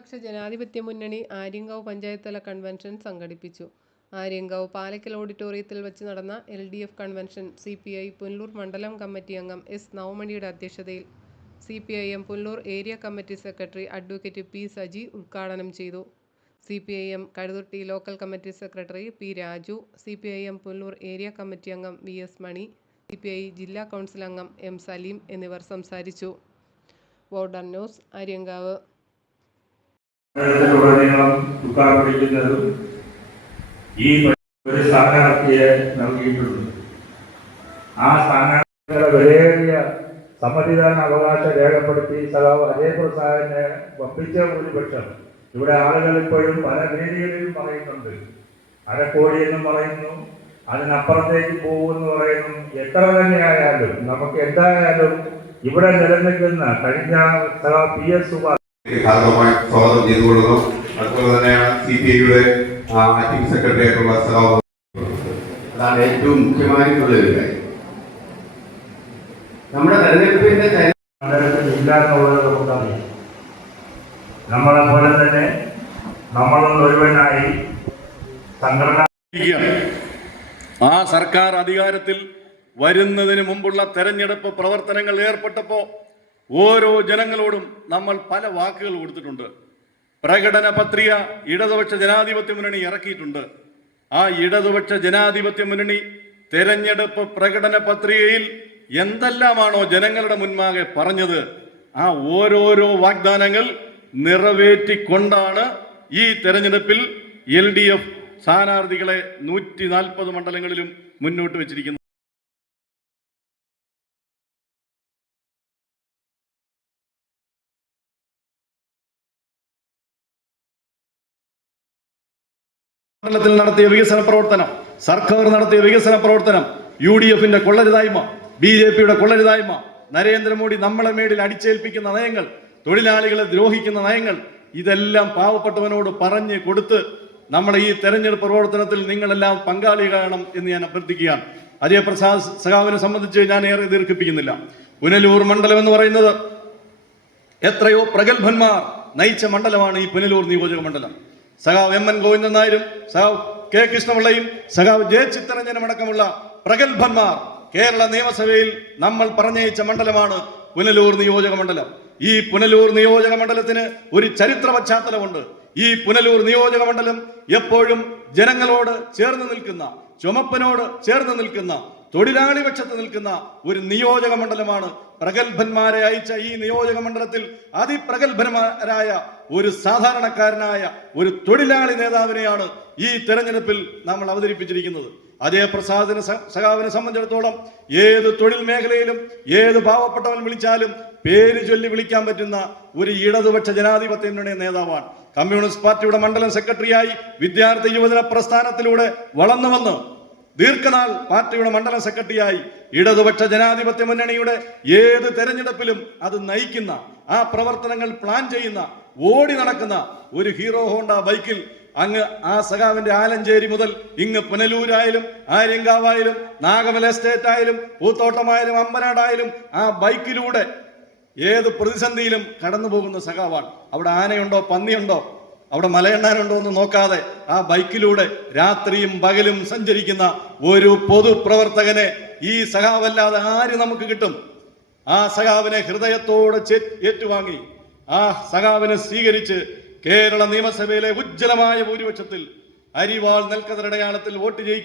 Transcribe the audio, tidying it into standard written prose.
ഇടതുപക്ഷ ജനാധിപത്യ മുന്നണി ആര്യങ്കാവ് പഞ്ചായത്ത് തല കൺവെൻഷൻ സംഘടിപ്പിച്ചു. ആര്യങ്കാവ് പാലക്കൽ ഓഡിറ്റോറിയത്തിൽ വച്ച് നടന്ന LDF കൺവെൻഷൻ CPI പുനലൂർ മണ്ഡലം കമ്മിറ്റി അംഗം S. നവമണിയുടെ അധ്യക്ഷതയിൽ CPIM Punalur area committee secretary advocate P. Saji ഉദ്ഘാടനം ചെയ്തു. CPIM Kazhuthurutty local committee secretary P. Raju, CPIM Punalur area committee അംഗം VS മണി, CPI ജില്ലാ കൗൺസിൽ അംഗം M. സലീം എന്നിവർ സംസാരിച്ചു. Border news, Aryankavu. ഈ ഒരു സ്ഥാനാർത്ഥിയെ നൽകിയിട്ടുണ്ട്. ആ സ്ഥാനാർത്ഥികളുടെ വിലയേറിയ സമ്മതിദാന അവകാശം രേഖപ്പെടുത്തി സഖാവ് അജയപ്രസാദിനെ വമ്പിച്ച ഭൂരിപക്ഷം ഇവിടെ ആളുകൾ ഇപ്പോഴും പല വേദികളിലും പറയുന്നുണ്ട്. അരക്കോടി എന്ന് പറയുന്നു, അതിനപ്പുറത്തേക്ക് പോകുമെന്ന് പറയുന്നു. എത്ര തന്നെയായാലും നമുക്ക് എന്തായാലും ഇവിടെ നിലനിൽക്കുന്ന കഴിഞ്ഞ സഖാവ് PS സുഭാഷ് സ്വാഗതം ചെയ്തുകൊള്ളുന്നു. അതുപോലെ തന്നെയാണ് CPIയുടെ ആക്ടിംഗ് സെക്രട്ടറി ആയിട്ടുള്ള സഖാവ്. അതാണ് ഏറ്റവും മുഖ്യമായിട്ടുള്ള ഒരു കാര്യം. നമ്മുടെ തെരഞ്ഞെടുപ്പിന്റെ ഇല്ല എന്നുള്ളത് നമുക്കറിയാം. നമ്മളെ പോലെ തന്നെ നമ്മളൊന്ന് ഒരുവനായി സംഘടന ആ സർക്കാർ അധികാരത്തിൽ വരുന്നതിന് മുമ്പുള്ള തെരഞ്ഞെടുപ്പ് പ്രവർത്തനങ്ങൾ ഏർപ്പെട്ടപ്പോൾ ഓരോ ജനങ്ങളോടും നമ്മൾ പല വാക്കുകൾ കൊടുത്തിട്ടുണ്ട്. പ്രകടന പത്രിക ഇടതുപക്ഷ ജനാധിപത്യ മുന്നണി ഇറക്കിയിട്ടുണ്ട്. ആ ഇടതുപക്ഷ ജനാധിപത്യ മുന്നണി തെരഞ്ഞെടുപ്പ് പ്രകടന പത്രികയിൽ എന്തെല്ലാമാണോ ജനങ്ങളുടെ മുൻപാകെ പറഞ്ഞത്, ആ ഓരോരോ വാഗ്ദാനങ്ങൾ നിറവേറ്റിക്കൊണ്ടാണ് ഈ തെരഞ്ഞെടുപ്പിൽ LDF സ്ഥാനാർത്ഥികളെ 140 മണ്ഡലങ്ങളിലും മുന്നോട്ട് വെച്ചിരിക്കുന്നത്. മണ്ഡലത്തിൽ നടത്തിയ വികസന പ്രവർത്തനം, സർക്കാർ നടത്തിയ വികസന പ്രവർത്തനം, UDFന്റെ കൊള്ളരുതായ്മ, BJPയുടെ കൊള്ളരുതായ്മ, നരേന്ദ്രമോദി നമ്മളെ മേടിൽ അടിച്ചേൽപ്പിക്കുന്ന നയങ്ങൾ, തൊഴിലാളികളെ ദ്രോഹിക്കുന്ന നയങ്ങൾ, ഇതെല്ലാം പാവപ്പെട്ടവനോട് പറഞ്ഞു കൊടുത്ത് നമ്മുടെ ഈ തെരഞ്ഞെടുപ്പ് പ്രവർത്തനത്തിൽ നിങ്ങളെല്ലാം പങ്കാളികളാകണം എന്ന് ഞാൻ അഭ്യർത്ഥിക്കുകയാണ്. അജയപ്രസാദ് സഖാവിനെ സംബന്ധിച്ച് ഞാൻ ഏറെ ദീർഘിപ്പിക്കുന്നില്ല. പുനലൂർ മണ്ഡലം എന്ന് പറയുന്നത് എത്രയോ പ്രഗത്ഭന്മാർ നയിച്ച മണ്ഡലമാണ് ഈ പുനലൂർ നിയോജക മണ്ഡലം. സഖാവ് MN ഗോവിന്ദൻ നായരും സഖാവ് K. കൃഷ്ണപിള്ളയും സഖാവ് J. ചിത്തരഞ്ജനും അടക്കമുള്ള പ്രഗത്ഭന്മാർ കേരള നിയമസഭയിൽ നമ്മൾ പറഞ്ഞയച്ച മണ്ഡലമാണ് പുനലൂർ നിയോജക മണ്ഡലം. ഈ പുനലൂർ നിയോജക മണ്ഡലത്തിന് ഒരു ചരിത്ര പശ്ചാത്തലമുണ്ട്. ഈ പുനലൂർ നിയോജക മണ്ഡലം എപ്പോഴും ജനങ്ങളോട് ചേർന്ന് നിൽക്കുന്ന, ചുമപ്പനോട് ചേർന്ന് നിൽക്കുന്ന, തൊഴിലാളി പക്ഷത്ത് നിൽക്കുന്ന ഒരു നിയോജക മണ്ഡലമാണ്. പ്രഗത്ഭന്മാരെ അയച്ച ഈ നിയോജക മണ്ഡലത്തിൽ അതിപ്രഗത്ഭന്മാരായ ഒരു സാധാരണക്കാരനായ ഒരു തൊഴിലാളി നേതാവിനെയാണ് ഈ തെരഞ്ഞെടുപ്പിൽ നമ്മൾ അവതരിപ്പിച്ചിരിക്കുന്നത്. അജയപ്രസാദിനെ സഖാവിനെ സംബന്ധിച്ചിടത്തോളം ഏത് തൊഴിൽ മേഖലയിലും ഏത് പാവപ്പെട്ടവൻ വിളിച്ചാലും പേര് ചൊല്ലി വിളിക്കാൻ പറ്റുന്ന ഒരു ഇടതുപക്ഷ ജനാധിപത്യ മുന്നണി നേതാവാണ്. കമ്മ്യൂണിസ്റ്റ് പാർട്ടിയുടെ മണ്ഡലം സെക്രട്ടറിയായി വിദ്യാർത്ഥി യുവജന പ്രസ്ഥാനത്തിലൂടെ വളർന്നു വന്ന് ദീർഘനാൾ പാർട്ടിയുടെ മണ്ഡലം സെക്രട്ടറിയായി ഇടതുപക്ഷ ജനാധിപത്യ മുന്നണിയുടെ ഏത് തെരഞ്ഞെടുപ്പിലും അത് നയിക്കുന്ന, ആ പ്രവർത്തനങ്ങൾ പ്ലാൻ ചെയ്യുന്ന, ഓടി നടക്കുന്ന ഒരു ഹീറോ ഹോണ്ട ബൈക്കിൽ അങ്ങ് ആ സഖാവിന്റെ ആലഞ്ചേരി മുതൽ ഇങ്ങ് പുനലൂരായാലും ആര്യങ്കാവായാലും നാഗമല എസ്റ്റേറ്റ് ആയാലും പൂത്തോട്ടമായാലും അമ്പനാടായാലും ആ ബൈക്കിലൂടെ ഏത് പ്രതിസന്ധിയിലും കടന്നു പോകുന്ന സഖാവാണ്. അവിടെ ആനയുണ്ടോ പന്നിയുണ്ടോ അവിടെ മലയെണ്ണാനുണ്ടോ എന്ന് നോക്കാതെ ആ ബൈക്കിലൂടെ രാത്രിയും പകലും സഞ്ചരിക്കുന്ന ഒരു പൊതുപ്രവർത്തകനെ ഈ സഖാവല്ലാതെ ആര് നമുക്ക് കിട്ടും? ആ സഖാവിനെ ഹൃദയത്തോടെ ഏറ്റുവാങ്ങി ആ സഖാവിനെ സ്വീകരിച്ച് കേരള നിയമസഭയിലെ ഉജ്ജ്വലമായ ഭൂരിപക്ഷത്തിൽ അരിവാൾ നെൽക്കതിരടയാളത്തിൽ വോട്ട് ചെയ്യിക്കും.